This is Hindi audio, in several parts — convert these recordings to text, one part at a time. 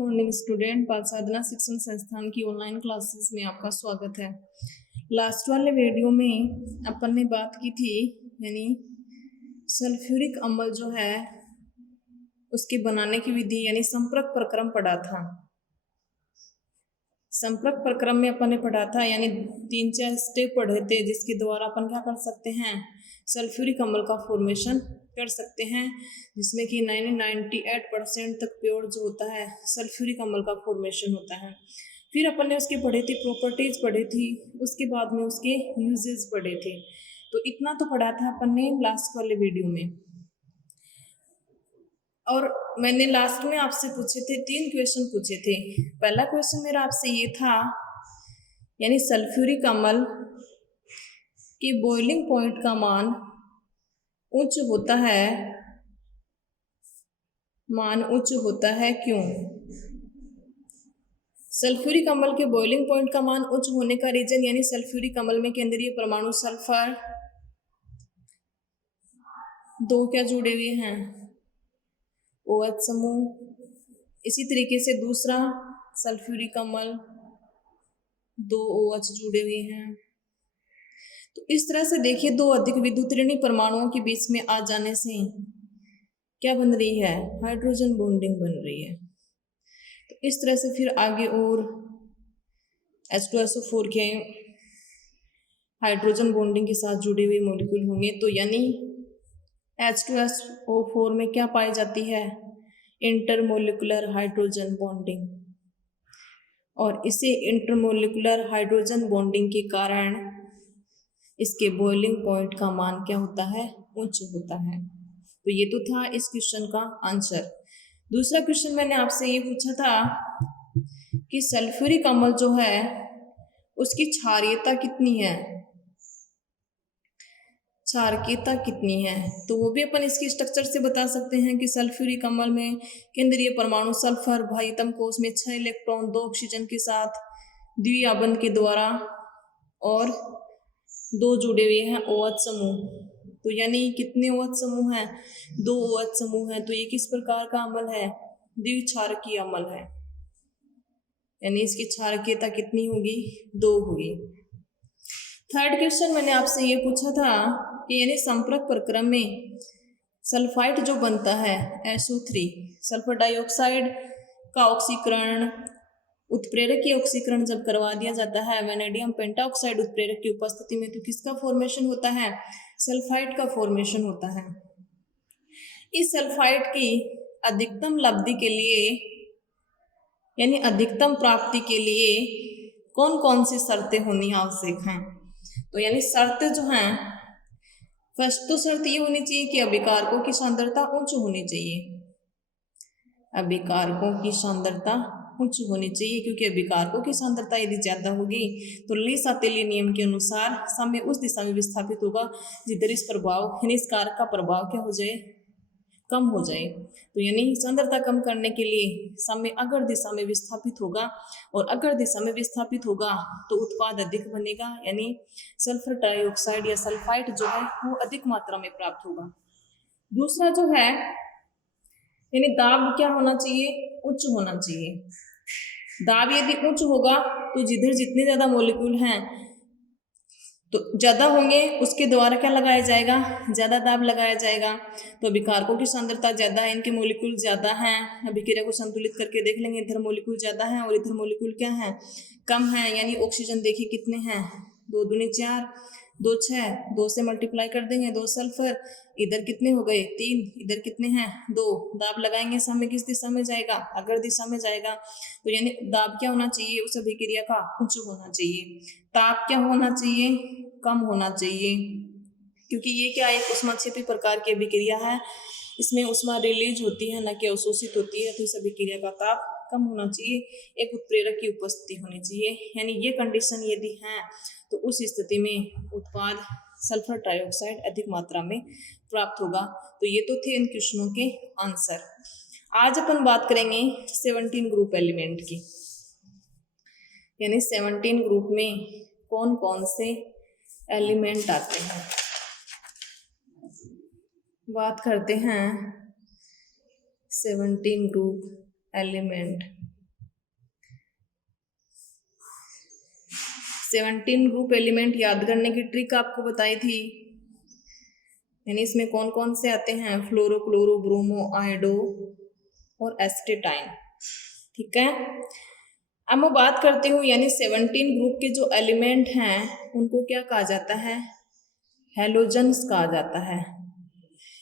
मॉर्निंग स्टूडेंट, पाल साधना शिक्षण संस्थान की ऑनलाइन क्लासेस में आपका स्वागत है। लास्ट वाले वीडियो में अपन ने बात की थी, यानी सल्फ्यूरिक अम्ल जो है उसके बनाने की विधि यानी संपर्क प्रक्रम पढ़ा था। संपर्क प्रक्रम में अपन ने पढ़ा था, यानी 3-4 स्टेप पढ़े थे जिसके द्वारा अपन क्या कर सकते हैं, सल्फ्यूरिक अम्ल का फॉर्मेशन कर सकते हैं, जिसमें कि 98% तक प्योर जो होता है सल्फ्यूरिक अम्ल का फॉर्मेशन होता है। फिर अपन ने उसके पढ़े थे प्रॉपर्टीज पढ़े थी, उसके बाद में उसके यूजेस पढ़े थे। तो इतना तो पढ़ा था अपन ने लास्ट वाले वीडियो में। और मैंने लास्ट में आपसे पूछे थे 3 क्वेश्चन पूछे थे। पहला क्वेश्चन मेरा आपसे ये था, यानी सल्फ्यूरिक अम्ल के बॉइलिंग पॉइंट का मान उच्च होता है क्यों? सल्फ्यूरिक अम्ल के बॉइलिंग पॉइंट का मान उच्च होने का रीजन, यानी सल्फ्यूरिक अम्ल में केंद्रीय परमाणु सल्फर 2 क्या जुड़े हुए हैं, OH समूह। इसी तरीके से दूसरा सल्फ्यूरिक अम्ल 2 OH जुड़े हुए हैं। तो इस तरह से देखिए, 2 अधिक विद्युत ऋणी परमाणुओं के बीच में आ जाने से क्या बन रही है, हाइड्रोजन बॉन्डिंग बन रही है। तो इस तरह से फिर आगे और H2SO4 के हाइड्रोजन बॉन्डिंग के साथ जुड़े हुए मॉलिक्यूल होंगे। तो यानी H2SO4 में क्या पाई जाती है, इंटरमोलिकुलर हाइड्रोजन बॉन्डिंग। और इसे इंटरमोलिकुलर हाइड्रोजन बॉन्डिंग के कारण इसके बॉइलिंग पॉइंट का मान क्या होता है, उच्च होता है। तो ये तो था इस क्वेश्चन का आंसर। दूसरा क्वेश्चन मैंने आपसे ये पूछा था कि सल्फ्यूरिक अम्ल जो है उसकी क्षारीयता कितनी है, क्षारकीयता कितनी है। तो वो भी अपन इसकी स्ट्रक्चर से बता सकते हैं कि सल्फ्यूरिक अम्ल में केंद्रीय परमाणु सल्फर बाह्यतम कोश में 6 इलेक्ट्रॉन 2 ऑक्सीजन के साथ द्विआबंध के द्वारा और 2 जुड़े हुए हैं OH समूह। तो यानी कितने OH समूह हैं, 2 OH समूह हैं। तो ये किस प्रकार का अम्ल है, द्विक्षारकीय अम्ल है, यानी इसकी क्षारकीयता कितनी होगी, 2 होगी। थर्ड क्वेश्चन मैंने आपसे ये पूछा था कि यानी संपर्क प्रक्रम में सल्फाइड जो बनता है SO3, सल्फर डाइऑक्साइड का ऑक्सीकरण, उत्प्रेरकीय ऑक्सीकरण जब करवा दिया जाता है वैनेडियम पेंटाऑक्साइड उत्प्रेरक की उपस्थिति में, तो किसका फॉर्मेशन होता है, सल्फाइड का फॉर्मेशन होता है। इस सल्फाइड की अधिकतम लब्धि के लिए, यानी अधिकतम प्राप्ति के लिए कौन कौन सी शर्तें होनी आवश्यक हैं। तो यानी शर्तें जो हैं, फर्स्ट तो शर्त ये होनी चाहिए कि अभिकारकों की सांद्रता उच्च होनी चाहिए, अभिकारकों की सांद्रता उच्च होनी चाहिए, क्योंकि अभिकारकों की सांद्रता यदि ज्यादा होगी तो ली-सातेली नियम के अनुसार समय उस दिशा में विस्थापित होगा जिधर इस प्रभाव यानी इस कारक का प्रभाव क्या हो जाए, कम हो जाए। तो यानी सांद्रता कम करने के लिए समय अगर दिशा में विस्थापित होगा, और अगर दिशा में विस्थापित होगा तो उत्पाद अधिक बनेगा, यानी सल्फर डाइऑक्साइड या सल्फाइड जो है वो अधिक मात्रा में प्राप्त होगा। दूसरा जो है, यानी दाब क्या होना चाहिए, उच्च होना चाहिए। दाब यदि उच्च होगा तो जिधर जितने ज्यादा मॉलिक्यूल हैं तो ज्यादा होंगे, उसके द्वारा क्या लगाया जाएगा, ज्यादा दाब लगाया जाएगा। तो अभिकारकों की सांद्रता ज्यादा है, इनके मॉलिक्यूल ज्यादा हैं। अभिक्रिया को संतुलित करके देख लेंगे, इधर मॉलिक्यूल ज्यादा है और इधर मॉलिक्यूल क्या है, कम है। यानी ऑक्सीजन देखिए कितने हैं, 2 दूनी 4, 2 6, 2 से मल्टीप्लाई कर देंगे 2 सल्फर, इधर कितने हो गए 3, इधर कितने हैं 2। दाब लगाएंगे, समय किस दिशा में जाएगा, अगर दिशा में जाएगा। तो यानी दाब क्या होना चाहिए, उस अभिक्रिया का उच्च होना चाहिए। ताप क्या होना चाहिए, कम होना चाहिए, क्योंकि ये क्या एक ऊष्माक्षेपी प्रकार की अभिक्रिया है, इसमें ऊष्मा रिलीज होती है न कि अवशोषित होती है। तो इस अभिक्रिया का ताप कम होना चाहिए, एक उत्प्रेरक की उपस्थिति होनी चाहिए। यानी ये कंडीशन यदि है तो उस स्थिति में उत्पाद सल्फर डाइऑक्साइड अधिक मात्रा में प्राप्त होगा। तो ये तो थे इन क्वेश्चनों के आंसर। आज अपन बात करेंगे 17 ग्रुप एलिमेंट की, यानी 17 ग्रुप में कौन कौन से एलिमेंट आते हैं। बात करते हैं 17 ग्रुप एलिमेंट। 17 ग्रुप एलिमेंट याद करने की ट्रिक आपको बताई थी, यानी इसमें कौन कौन से आते हैं, फ्लोरो, क्लोरो, ब्रोमो, आयोडो और एस्टेटाइन। ठीक है, अब मैं बात करती हूँ, यानी 17 ग्रुप के जो एलिमेंट हैं उनको क्या कहा जाता है, हेलोजन्स कहा जाता है,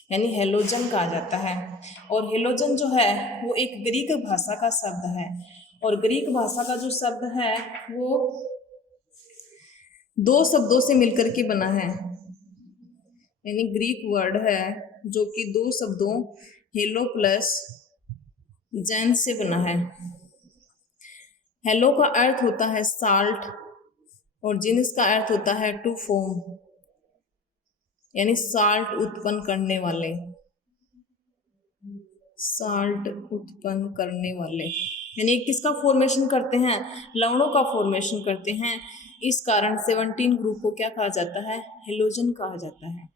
यानी हेलोजन कहा जाता है। और हेलोजन जो है वो एक ग्रीक भाषा का शब्द है, और ग्रीक भाषा का जो शब्द है वो 2 शब्दों से मिलकर के बना है, यानी ग्रीक वर्ड है जो कि 2 शब्दों हेलो प्लस जैन से बना है। हेलो का अर्थ होता है साल्ट और जिन्स का अर्थ होता है टू फॉर्म, यानी साल्ट उत्पन्न करने वाले, साल्ट उत्पन्न करने वाले, यानी किसका फॉर्मेशन करते हैं, लवणों का फॉर्मेशन करते हैं। इस कारण 17 ग्रुप को क्या कहा जाता है, हेलोजन कहा जाता है।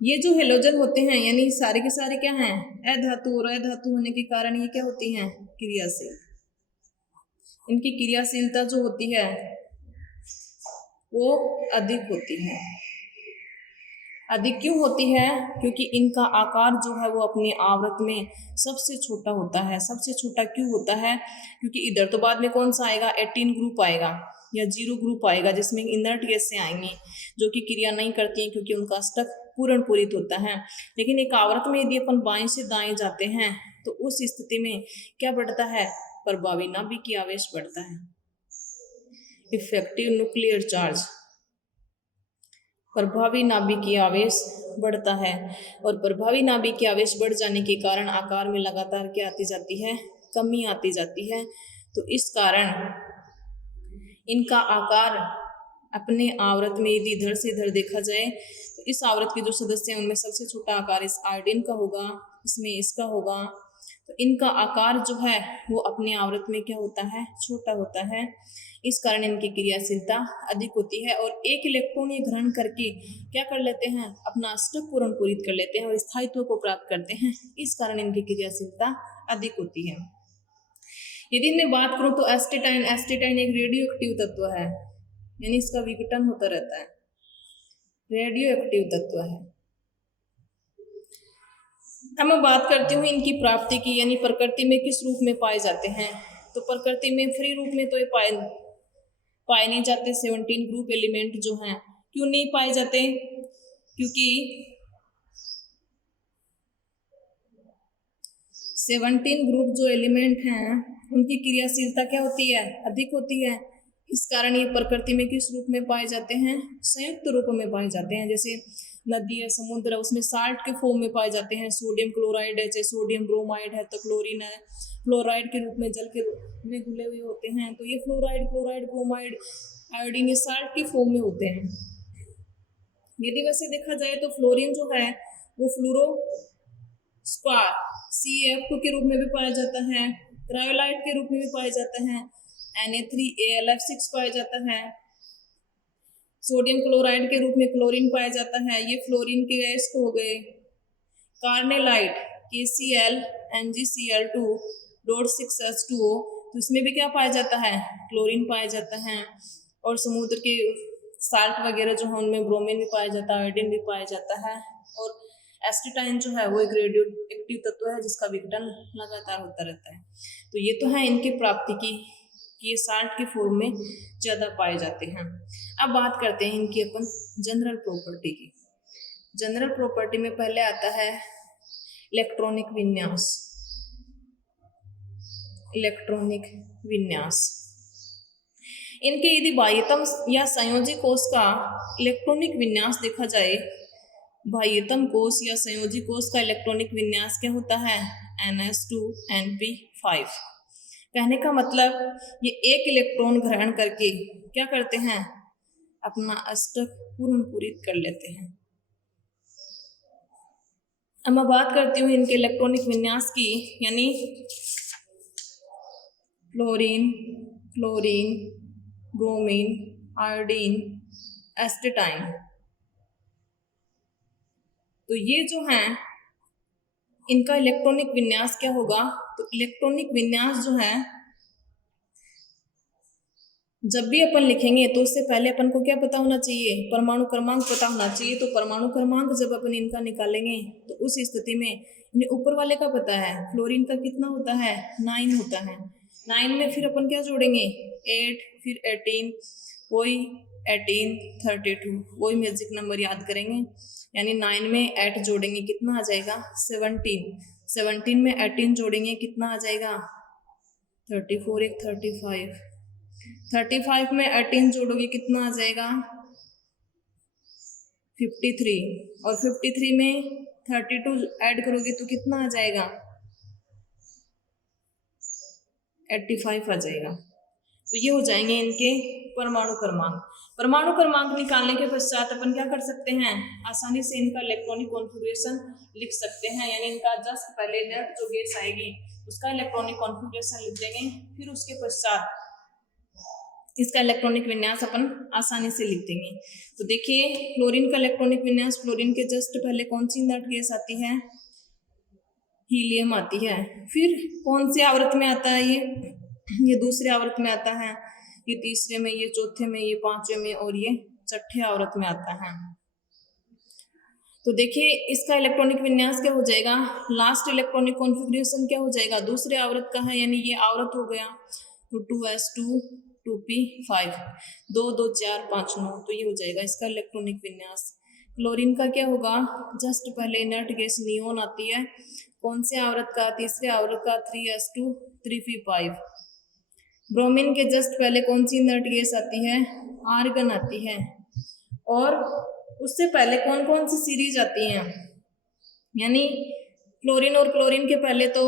ये जो हेलोजन होते हैं यानी सारे के सारे क्या हैं, अधातु, और अधातु होने के कारण ये क्या होती हैं, क्रियाशील। इनकी क्रियाशीलता जो होती है वो अधिक होती है। अधिक क्यों होती है, क्योंकि इनका आकार जो है वो अपने आवर्त में सबसे छोटा होता है। सबसे छोटा क्यों होता है, क्योंकि इधर तो बाद में कौन सा आएगा, 18 ग्रुप आएगा या 0 ग्रुप आएगा, जिसमें इनर्ट गैसें आएंगी जो कि क्रिया नहीं करती हैं, क्योंकि उनका स्टक पूर्ण पूरित होता है। लेकिन एक आवर्त में यदि अपन बाएं से दाएं जाते हैं तो उस स्थिति में क्या बढ़ता है, प्रभावी नाभिकीय आवेश बढ़ता है, इफेक्टिव न्यूक्लियर चार्ज, प्रभावी नाभिकीय आवेश बढ़ता है। और प्रभावी नाभिकीय आवेश बढ़ जाने के कारण आकार में लगातार क्या आती जाती है, कमी आती जाती है। तो इस कारण इनका आकार अपने आवर्त में यदि इधर से इधर देखा जाए तो इस आवर्त के जो सदस्य हैं उनमें सबसे छोटा आकार इस आयोडीन का होगा, इसमें इसका होगा। तो इनका आकार जो है वो अपने आवर्त में क्या होता है, छोटा होता है। इस कारण इनकी क्रियाशीलता अधिक होती है और एक इलेक्ट्रॉन ये ग्रहण करके क्या कर लेते हैं, अपना अष्टक पूर्ण पूरित कर लेते हैं और स्थायित्व को प्राप्त करते हैं। इस कारण इनकी क्रियाशीलता अधिक होती है। यदि मैं बात करूं तो एस्टेटाइन, एस्टेटाइन एक रेडियो एक्टिव तत्व है, यानी इसका विघटन होता रहता है, रेडियो एक्टिव तत्व है। अब मैं बात करती हूँ इनकी प्राप्ति की, यानी प्रकृति में किस रूप में पाए जाते हैं। तो प्रकृति में फ्री रूप में तो ये पाए नहीं जाते। 17 ग्रुप एलिमेंट जो हैं क्यों नहीं पाए जाते, क्योंकि 17 ग्रुप जो एलिमेंट हैं उनकी क्रियाशीलता क्या होती है, अधिक होती है। इस कारण ये प्रकृति में किस रूप में पाए जाते हैं, संयुक्त रूप में पाए जाते हैं। जैसे नदी है, समुद्र है, उसमें साल्ट के फॉर्म में पाए जाते हैं। सोडियम क्लोराइड है, चाहे सोडियम ब्रोमाइड है, तो क्लोरीन है, फ्लोराइड के रूप में जल के रूप में घुले हुए होते हैं। तो ये फ्लोराइड, क्लोराइड, ब्रोमाइड, आयोडीन, ये साल्ट के फॉर्म में होते हैं। यदि वैसे देखा जाए तो फ्लोरीन जो है वो फ्लोरो स्पार CF2 के रूप में भी पाया जाता है, क्रायोलाइट के रूप में भी पाया जाता है, Na3AlF6 पाया जाता है। सोडियम क्लोराइड के रूप में क्लोरीन पाया जाता है, ये फ्लोरीन के गैस हो गए। कार्नेलाइट KCl NgCl2.6H2O, तो इसमें भी क्या पाया जाता है, क्लोरीन पाया जाता है। और समुद्र के साल्ट वगैरह जो है उनमें ब्रोमीन भी पाया जाता है, आयोडीन भी पाया जाता है। और एस्टेटाइन जो है वो एक रेडियो एक्टिव तत्व है जिसका विघटन लगातार होता रहता है। तो ये तो है इनकी प्राप्ति की कि ये साल्ट के फॉर्म में ज़्यादा पाए जाते हैं। अब बात करते हैं इनकी अपन जनरल प्रॉपर्टी की। जनरल प्रॉपर्टी में पहले आता है इलेक्ट्रॉनिक विन्यास। इलेक्ट्रॉनिक विन्यास, इनके यदि बाह्यतम या संयोजी कोष का इलेक्ट्रॉनिक विन्यास देखा जाए, बाह्यतम कोष या संयोजी कोष का इलेक्ट्रॉनिक विन्यास क्या होता है, NS2Np5। कहने का मतलब ये एक इलेक्ट्रॉन ग्रहण करके क्या करते हैं, अपना अष्टक पूर्ण पूरित कर लेते हैं। अब मैं बात करती हूँ इनके इलेक्ट्रॉनिक विन्यास की, यानी fluorine, chlorine, bromine, iodine, astatine. तो ये जो हैं इनका इलेक्ट्रॉनिक विन्यास क्या होगा, तो इलेक्ट्रॉनिक विन्यास जो है जब भी अपन लिखेंगे तो उससे पहले अपन को क्या पता होना चाहिए, परमाणु क्रमांक पता होना चाहिए। तो परमाणु क्रमांक जब अपन इनका निकालेंगे तो उस स्थिति में इन्हें ऊपर वाले का पता है, फ्लोरीन का कितना होता है, 9 होता है। 9 में फिर अपन क्या जोड़ेंगे, 8, फिर 18, वही 18, 32, वही मैजिक नंबर याद करेंगे। यानी 9 में 8 जोड़ेंगे कितना आ जाएगा, 17। 17 में 18 जोड़ेंगे कितना आ जाएगा, 34, एक 35। 35 में 18 जोड़ोगे कितना आ जाएगा, 53। और 53 में 32 ऐड करोगे तो कितना आ जाएगा, 85 आ जाएगा। तो ये हो जाएंगे इनके परमाणु क्रमांक। परमाणु क्रमांक निकालने के पश्चात अपन क्या कर सकते हैं, आसानी से इनका इलेक्ट्रॉनिक कॉन्फ़िगरेशन लिख सकते हैं। यानी इनका जस्ट पहले नेट जो गैस आएगी उसका इलेक्ट्रॉनिक कॉन्फ़िगरेशन लिख देंगे, फिर उसके पश्चात इसका इलेक्ट्रॉनिक विन्यास अपन आसानी से लिख देंगे। तो देखिए फ्लोरीन का इलेक्ट्रॉनिक विन्यास, फ्लोरीन के जस्ट पहले कौन सी इनर्ट गैस आती है, हीलियम आती है। फिर कौन से आवर्त में आता है ये दूसरे आवर्त में आता है, ये तीसरे में, ये चौथे में, ये पांचवें में और ये छठे आवर्त में आता है। तो देखिए इसका इलेक्ट्रॉनिक विन्यास क्या हो जाएगा, लास्ट इलेक्ट्रॉनिक कॉन्फ़िगरेशन क्या हो जाएगा, दूसरे आवर्त का है, यानी ये आवर्त हो गया। तो 2s2 2p5, 2 2 4 5 9, तो ये हो जाएगा इसका इलेक्ट्रॉनिक विन्यास। क्लोरीन का क्या होगा, जस्ट पहले इनर्ट गैस नियोन आती है, कौन से आवर्त का, तीसरे आवर्त का, 3s2 3p5। ब्रोमीन के जस्ट पहले कौन सी इनर्ट गैस आती है, आर्गन आती है। और उससे पहले कौन कौन सी सीरीज आती हैं, यानी क्लोरीन और क्लोरीन के पहले तो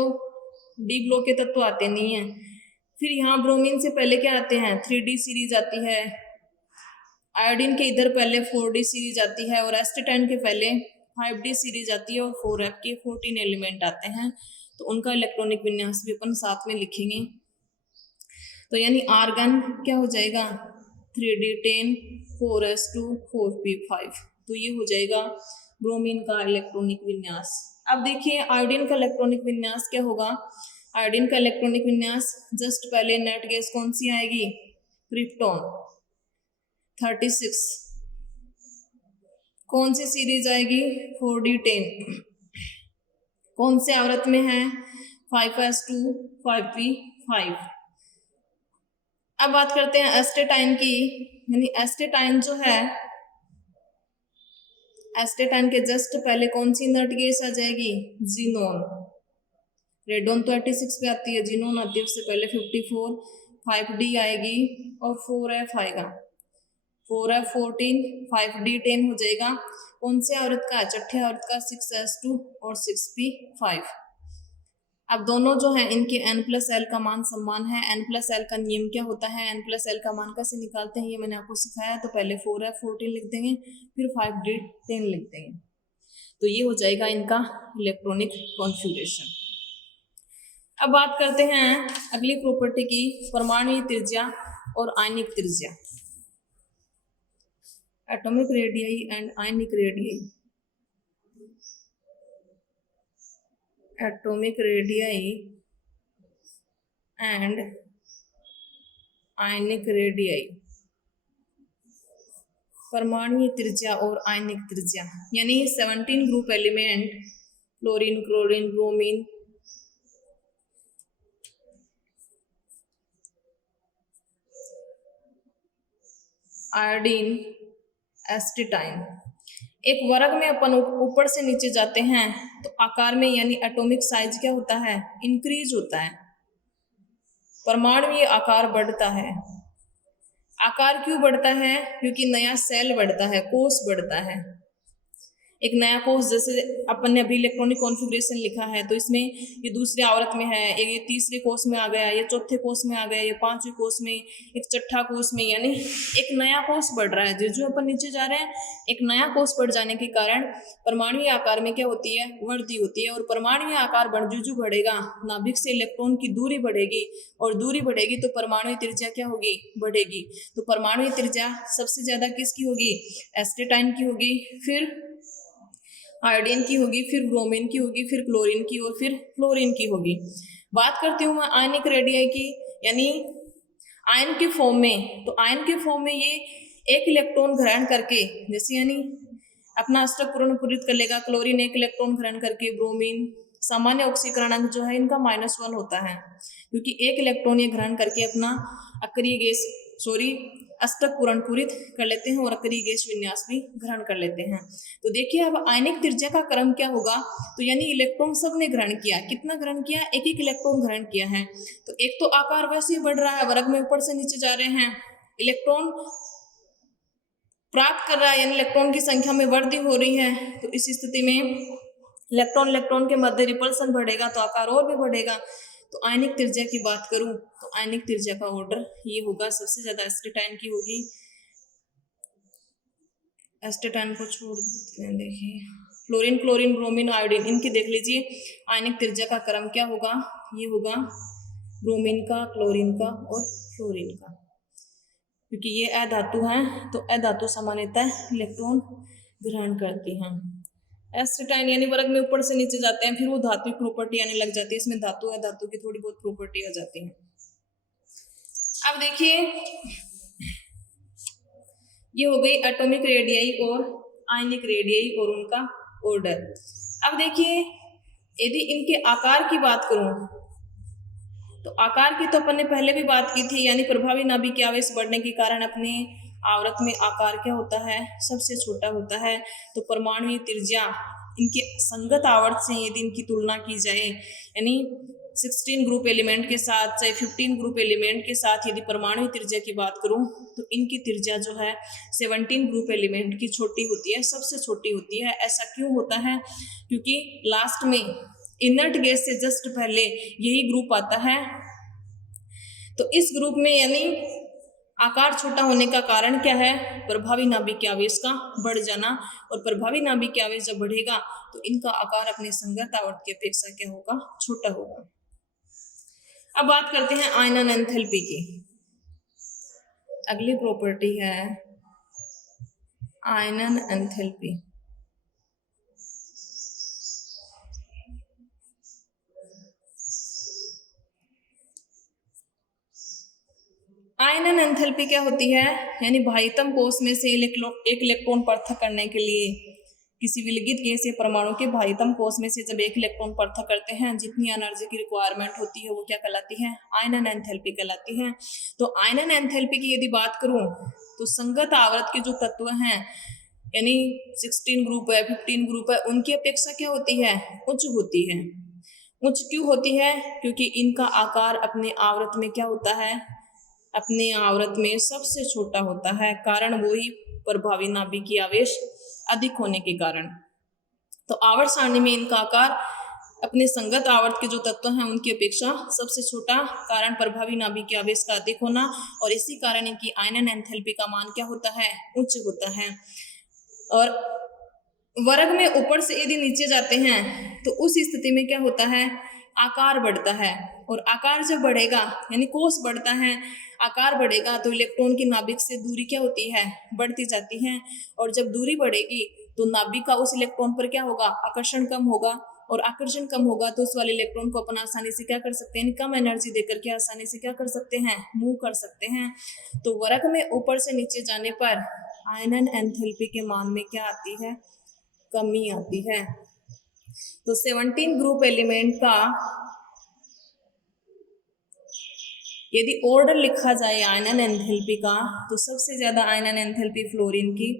डी ब्लॉक के तत्व आते नहीं हैं। फिर यहाँ ब्रोमीन से पहले क्या आते हैं, 3D सीरीज आती है। आयोडीन के इधर पहले 4D सीरीज आती है और एस्टेटाइन के पहले 5D सीरीज आती है और 4F के 14 एलिमेंट आते हैं। तो उनका इलेक्ट्रॉनिक विन्यास भी अपन साथ में लिखेंगे। तो यानी आर्गन क्या हो जाएगा, 3D10 4s2 4p5। तो ये हो जाएगा ब्रोमीन का इलेक्ट्रॉनिक विन्यास। अब देखिए आयोडीन का इलेक्ट्रॉनिक विन्यास क्या होगा। आयोडीन का इलेक्ट्रॉनिक विन्यास जस्ट पहले नेट गैस कौन सी आएगी, क्रिप्टॉन 36। कौन सी सीरीज आएगी, 4D10। कौन से आवर्त में है, 5s2 5p5। अब बात करते हैं एस्टेटाइन की, यानी एस्टेटाइन जो है, एस्टेटाइन के जस्ट पहले कौन सी इनर्ट गैस आ जाएगी, जीनोन। रेडोन तो 86 पे आती है, जीनोन आती है उससे पहले 54, 5D आएगी और 4F आएगा, 4F 14, 5D10 हो जाएगा। कौन से आवर्त का, छठे आवर्त का, 6s2 और 6p5। अब दोनों जो है इनके n+l का मान समान है। n+l का नियम क्या होता है, n+l का मान कैसे निकालते हैं ये मैंने आपको सिखाया। तो पहले 4F 14 लिख देंगे, फिर 5D10 लिख देंगे। तो ये हो जाएगा इनका इलेक्ट्रॉनिक कॉन्फ़िगरेशन। अब बात करते हैं अगली प्रॉपर्टी की, परमाणु त्रिज्या और आयनिक त्रिज्या, एटॉमिक रेडियई एंड आयनिक रेडियई। एटॉमिक रेडियई एंड आयनिक रेडियई, परमाणु त्रिज्या और आयनिक त्रिज्या, यानी 17 group element, fluorine, chlorine, bromine, iodine, astatine. एक वर्ग में अपन ऊपर से नीचे जाते हैं तो आकार में यानी एटॉमिक साइज क्या होता है, इंक्रीज होता है। परमाणु आकार बढ़ता है। आकार क्यों बढ़ता है, क्योंकि नया सेल बढ़ता है, कोष बढ़ता है। एक नया कोष, जैसे अपन ने अभी इलेक्ट्रॉनिक कॉन्फ़िगरेशन लिखा है, तो इसमें ये दूसरे आवर्त में है, ये तीसरे कोष में आ गया, ये चौथे कोष में आ गया, ये पांचवें कोष में, एक छठा कोष में, यानी एक नया कोष बढ़ रहा है। जो जो अपन नीचे जा रहे हैं, एक नया कोष बढ़ जाने के कारण परमाणु आकार में क्या होती है, वृद्धि होती है। और परमाणु आकार जो बढ़ेगा, नाभिक से इलेक्ट्रॉन की दूरी बढ़ेगी, और दूरी बढ़ेगी तो परमाणु त्रिज्या क्या होगी, बढ़ेगी। तो परमाणु त्रिज्या सबसे ज्यादा किसकी होगी, एस्टेटाइन की होगी, फिर आयोडीन की होगी, फिर ब्रोमीन की होगी, फिर क्लोरीन की और फिर फ्लोरीन की होगी। बात करती हूँ मैं आयनिक रेडियई की, यानी आयन के फॉर्म में, तो आयन के फॉर्म में ये एक इलेक्ट्रॉन ग्रहण करके, जैसे यानी अपना अष्टक पूर्ण पूरित कर लेगा। क्लोरीन एक इलेक्ट्रॉन ग्रहण करके, ब्रोमीन सामान्य ऑक्सीकरण अंक जो है इनका -1 होता है, क्योंकि एक इलेक्ट्रॉन ये ग्रहण करके अपना अक्रिय गैस अष्टक पूर्ण पूरित कर लेते हैं और अक्रिय गैस विन्यास भी ग्रहण कर लेते हैं। तो देखिए अब आयनिक त्रिज्या का क्रम क्या होगा, तो यानी इलेक्ट्रॉन सबने ग्रहण किया, कितना ग्रहण किया, एक एक इलेक्ट्रॉन ग्रहण किया है। तो एक तो आकार वैसे ही बढ़ रहा है, वर्ग में ऊपर से नीचे जा रहे हैं, इलेक्ट्रॉन प्राप्त कर रहा है, यानी इलेक्ट्रॉन की संख्या में वृद्धि हो रही है। तो इस स्थिति में इलेक्ट्रॉन के मध्य रिपल्सन बढ़ेगा तो आकार और भी बढ़ेगा। तो आयनिक त्रिज्या की बात करूं तो आयनिक त्रिज्या का ऑर्डर ये होगा, सबसे ज्यादा एस्टेटाइन की होगी। एस्टेटाइन को छोड़ देते हैं, देखिए फ्लोरीन, क्लोरीन, ब्रोमीन, आयोडीन, इनकी देख लीजिए आयनिक त्रिज्या का क्रम क्या होगा, ये होगा ब्रोमीन का, क्लोरीन का और फ्लोरीन का, क्योंकि ये अधातु हैं तो अधातु सामान्यतः इलेक्ट्रॉन ग्रहण करती हैं। एस्टेटाइन यानी वर्ग में ऊपर से नीचे जाते हैं, फिर वो धातु प्रॉपर्टी आने लग जाती है, इसमें धातु अधातु की थोड़ी बहुत प्रॉपर्टी आ जाती है। अब देखिए ये हो गई एटॉमिक रेडियाई और आयनिक रेडियाई और उनका ऑर्डर। अब देखिए यदि इनके आकार की बात करूं तो आकार की तो अपन ने पहले भी बात की थी, यानी प्रभावी नाभिकीय आवेश बढ़ने के कारण अपने आवर्त में आकार क्या होता है, सबसे छोटा होता है। तो परमाणु त्रिज्या इनके संगत आवर्त से यदि इनकी तुलना की जाए, यानी 16 ग्रुप एलिमेंट के साथ चाहे 15 ग्रुप एलिमेंट के साथ यदि परमाणु त्रिज्या की बात करूं तो इनकी त्रिज्या जो है 17 ग्रुप एलिमेंट की छोटी होती है, सबसे छोटी होती है। ऐसा क्यों होता है, क्योंकि लास्ट में इनर्ट गैस से जस्ट पहले यही ग्रुप आता है। तो इस ग्रुप में यानी आकार छोटा होने का कारण क्या है, प्रभावी नाभिकीय आवेश का बढ़ जाना, और प्रभावी नाभिकीय आवेश जब बढ़ेगा तो इनका आकार अपने संगत आवर्त की अपेक्षा क्या होगा, छोटा होगा। अब बात करते हैं आयनन एंथैल्पी की। अगली प्रॉपर्टी है आयनन एंथैल्पी। आयनन एंथैल्पी क्या होती है, यानी बाह्यतम कोश में से एक इलेक्ट्रॉन पृथक करने के लिए किसी विलगित गैस या परमाणु के बाह्यतम कोश में से जब एक इलेक्ट्रॉन पृथक करते हैं, जितनी एनर्जी की रिक्वायरमेंट होती है वो क्या कहलाती है, आयनन एंथैल्पी कहलाती है। तो आयनन एंथैल्पी की यदि बात करूं तो संगत आवर्त के जो तत्व हैं, यानी 16 ग्रुप है, 15 ग्रुप है, उनकी अपेक्षा क्या होती है, उच्च होती है। उच्च क्यों होती है, क्योंकि इनका आकार अपने आवर्त में क्या होता है, अपने आवर्त में सबसे छोटा होता है, कारण वही प्रभावी नाभिकीय आवेश अधिक होने के कारण। तो आवर्त सारणी में इनका आकार अपने संगत आवर्त के जो तत्व हैं उनकी अपेक्षा सबसे छोटा, कारण प्रभावी नाभिकीय आवेश का अधिक होना, और इसी कारण इनकी आयनन एंथैल्पी का मान क्या होता है, उच्च होता है। और वर्ग में ऊपर से यदि नीचे जाते हैं तो उस स्थिति में क्या होता है, आकार बढ़ता है, और आकार जब बढ़ेगा यानी कोश बढ़ता है, आकार बढ़ेगा तो इलेक्ट्रॉन की नाभिक से दूरी क्या होती है, बढ़ती जाती है, और जब दूरी बढ़ेगी तो नाभिक का उस इलेक्ट्रॉन पर क्या होगा, आकर्षण कम होगा, और आकर्षण कम होगा तो उस वाले इलेक्ट्रॉन को अपन आसानी से क्या कर सकते हैं, कम एनर्जी देकर के आसानी से क्या कर सकते हैं, मूव कर सकते हैं। तो वर्ग में ऊपर से नीचे जाने पर आयनन एंथैल्पी के मान में क्या आती है, कमी आती है। तो 17 ग्रुप एलिमेंट का यदि ऑर्डर लिखा जाए आयनन एंथैल्पी का, तो सबसे ज्यादा आयनन एंथैल्पी फ्लोरीन की,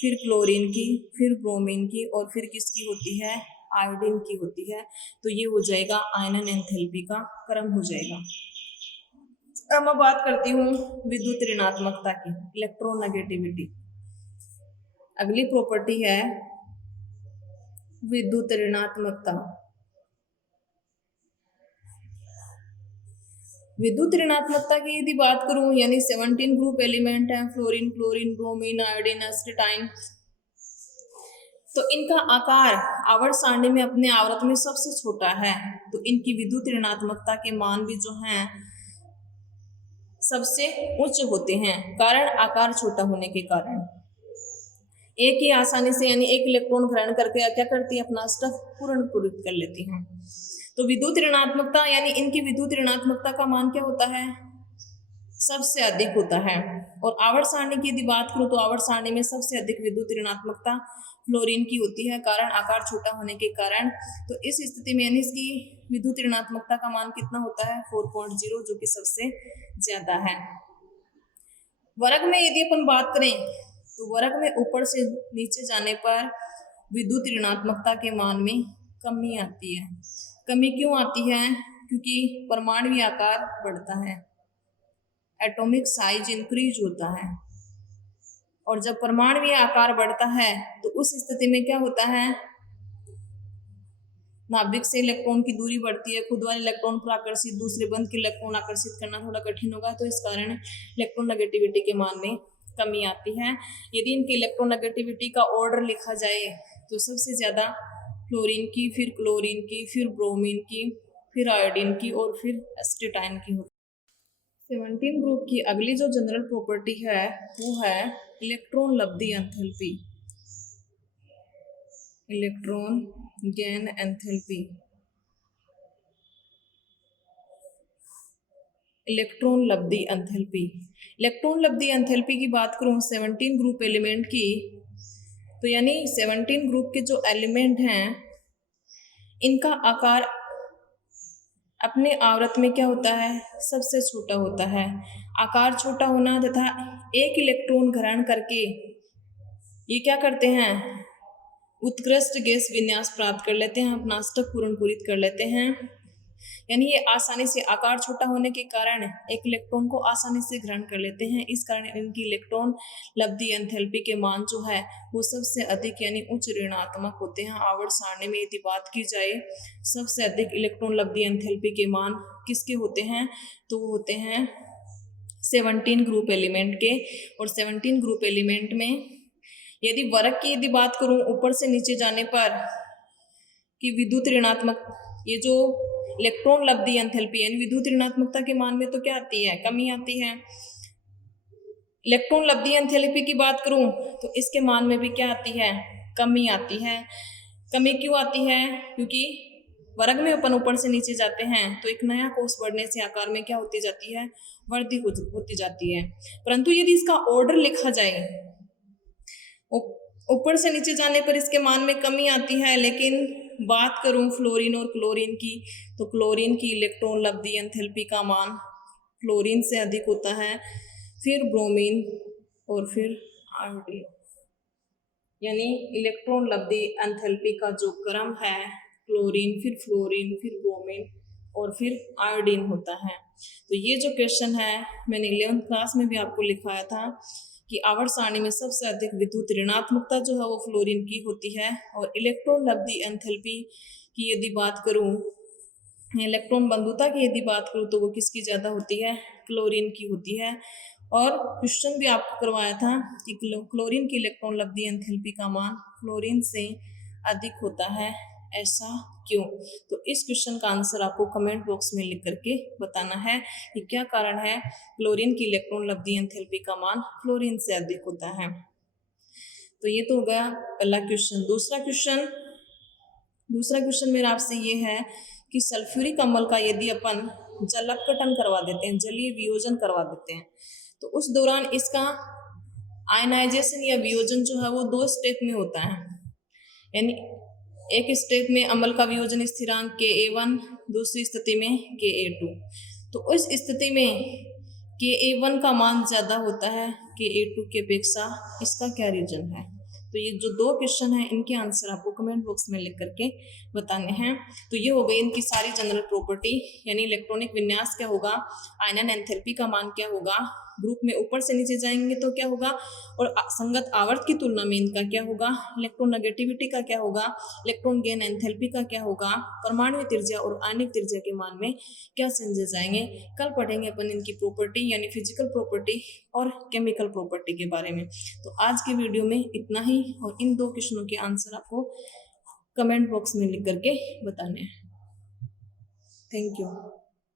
फिर क्लोरीन की, फिर ब्रोमीन की, और फिर किसकी होती है, आयोडीन की होती है। तो ये हो जाएगा आयनन एंथैल्पी का क्रम हो जाएगा। अब मैं बात करती हूँ विद्युत ऋणात्मकता की, इलेक्ट्रोनेगेटिविटी। अगली प्रॉपर्टी है विद्युत ऋणात्मकता। विद्युत ऋणात्मकता की यदि बात करूं, यानी 17 ग्रुप एलिमेंट है, fluorine, chlorine, bromine, iodine, astatine, तो इनका आकार आवर्त सारणी में अपने आवर्त में सबसे छोटा है, तो इनकी विद्युत ऋणात्मकता के मान भी जो हैं सबसे उच्च होते हैं, कारण आकार छोटा होने के कारण। एक ही आसानी से यानी एक इलेक्ट्रॉन ग्रहण करके क्या करती है, अपना स्टफ पूर्ण पूरित कर लेती हैं। तो विद्युत ऋणात्मकता यानी इनकी विद्युत ऋणात्मकता का मान क्या होता है, सबसे अधिक होता है। और आवर्त सारणी की यदि बात करूं तो आवर्त सारणी में सबसे अधिक विद्युत ऋणात्मकता फ्लोरीन की होती है, कारण आकार छोटा होने के कारण। तो इस स्थिति में यानी इसकी विद्युत ऋणात्मकता का मान कितना होता है 4.0, जो कि सबसे ज्यादा है। वर्ग में यदि अपन बात करें तो वर्ग में ऊपर से नीचे जाने पर विद्युत ऋणात्मकता के मान में कमी आती है। कमी क्यों आती है? क्योंकि परमाणु आकार बढ़ता है, एटॉमिक साइज इंक्रीज होता है। और जब परमाणु आकार बढ़ता है तो उस स्थिति में क्या होता है, नाभिक से इलेक्ट्रॉन की दूरी बढ़ती है, खुद वाले इलेक्ट्रॉन पर आकर्षित दूसरे बंद के इलेक्ट्रॉन आकर्षित करना थोड़ा कठिन होगा, तो इस कारण इलेक्ट्रॉन नेगेटिविटी के मान में कमी आती है। यदि इनकी इलेक्ट्रॉन नेगेटिविटी का ऑर्डर लिखा जाए तो सबसे ज्यादा फ्लोरीन की, फिर क्लोरीन की, फिर ब्रोमीन की, फिर आयोडीन की और फिर एस्टेटाइन की होती है। 17 ग्रुप की अगली जो जनरल प्रॉपर्टी है वो है इलेक्ट्रॉन लब्धि enthalpy, electron gain enthalpy. Electron लब्धि एंथैल्पी, इलेक्ट्रॉन लब्धि एंथैल्पी की बात करूं 17 ग्रुप एलिमेंट की, तो यानी 17 ग्रुप के जो एलिमेंट हैं इनका आकार अपने आवर्त में क्या होता है, सबसे छोटा होता है। आकार छोटा होना तथा एक इलेक्ट्रॉन ग्रहण करके ये क्या करते हैं, उत्कृष्ट गैस विन्यास प्राप्त कर लेते हैं, अपना अष्टक पूर्ण पूरित कर लेते हैं। यानी ये आसानी से, आकार छोटा होने के कारण एक इलेक्ट्रॉन को आसानी से ग्रहण कर लेते हैं, इस कारण इनकी इलेक्ट्रॉन लब्धि एंथैल्पी के मान जो है वो सबसे अधिक यानी उच्च ऋणात्मक होते हैं। आवर्त सारणी में यदि बात की जाए सबसे अधिक इलेक्ट्रॉन लब्धि एंथैल्पी के मान किसके होते हैं, तो वो होते हैं 17 ग्रुप एलिमेंट के। और 17 ग्रुप एलिमेंट में यदि वर्ग की यदि बात करूं ऊपर से नीचे जाने पर कि विद्युत ऋणात्मक, ये जो इलेक्ट्रॉन लब्धि एंथैल्पी यानी विद्युत ऋणात्मकता के मान में तो क्या आती है, कमी आती है। इलेक्ट्रॉन लब्धि एंथैल्पी की बात करूं तो इसके मान में भी क्या आती है, कमी आती है। कमी क्यों आती है, क्योंकि वर्ग में अपन ऊपर से नीचे जाते हैं तो एक नया कोष बढ़ने से आकार में क्या होती जाती है, वृद्धि होती जाती है। परंतु यदि इसका ऑर्डर लिखा जाए, ऊपर से नीचे जाने पर इसके मान में कमी आती है, लेकिन बात करूं फ्लोरीन और क्लोरीन की तो क्लोरीन की इलेक्ट्रॉन लब्धि एंथैल्पी का मान फ्लोरीन से अधिक होता है, फिर ब्रोमीन और फिर आयोडीन। यानी इलेक्ट्रॉन लब्धि एंथैल्पी का जो क्रम है क्लोरीन, फिर फ्लोरीन, फिर ब्रोमीन और फिर आयोडीन होता है। तो ये जो क्वेश्चन है मैंने 11th क्लास में भी आपको लिखवाया था कि आवर्त सारणी में सबसे अधिक विद्युत ऋणात्मकता जो है वो फ्लोरीन की होती है। और इलेक्ट्रॉन लब्धि एंथैल्पी की यदि बात करूं, इलेक्ट्रॉन बंधुता की यदि बात करूं तो वो किसकी ज़्यादा होती है, क्लोरीन की होती है। और क्वेश्चन भी आपको करवाया था कि क्लोरीन की इलेक्ट्रॉन लब्धि एंथैल्पी का मान फ्लोरीन से अधिक होता है, ऐसा क्यों? तो इस क्वेश्चन का आंसर आपको कमेंट बॉक्स में लिख करके बताना है कि क्या कारण है क्लोरीन की इलेक्ट्रॉन लब्धि एंथैल्पी का मान फ्लोरीन से अधिक होता है। तो ये तो हो गया पहला क्वेश्चन। दूसरा क्वेश्चन मेरा आपसे ये है कि सल्फ्यूरिक अम्ल का यदि अपन जलकटन करवा देते हैं, जलीय वियोजन करवा देते हैं, तो उस दौरान इसका आयनाइजेशन या वियोजन जो है वो 2 स्टेप में होता है। यानी एक स्टेप में अम्ल का वियोजन स्थिरांक Ka1, दूसरी स्थिति में Ka2। तो उस स्थिति में Ka1 का मान ज्यादा होता है Ka2 की अपेक्षा, इसका क्या रीजन है? तो ये जो 2 क्वेश्चन हैं इनके आंसर आपको कमेंट बॉक्स में लिख करके बताने हैं। तो ये हो गई इनकी सारी जनरल प्रॉपर्टी, यानी इलेक्ट्रॉनिक विन्यास क्या होगा, आयनन एंथैल्पी का मान क्या होगा, ग्रुप में ऊपर से नीचे जाएंगे तो क्या होगा, और संगत आवर्त की तुलना में इनका क्या होगा, इलेक्ट्रॉन नेगेटिविटी का क्या होगा, इलेक्ट्रॉन गेन एंथैल्पी का क्या होगा, परमाणु त्रिज्या और आणविक त्रिज्या के मान में क्या चेंजेस आएंगे। कल पढ़ेंगे अपन इनकी प्रॉपर्टी यानी फिजिकल प्रॉपर्टी और केमिकल प्रॉपर्टी के बारे में। तो आज की वीडियो में इतना ही, और इन 2 क्वेश्चनों के आंसर आपको कमेंट बॉक्स में लिख करके बताने हैं। Thank you.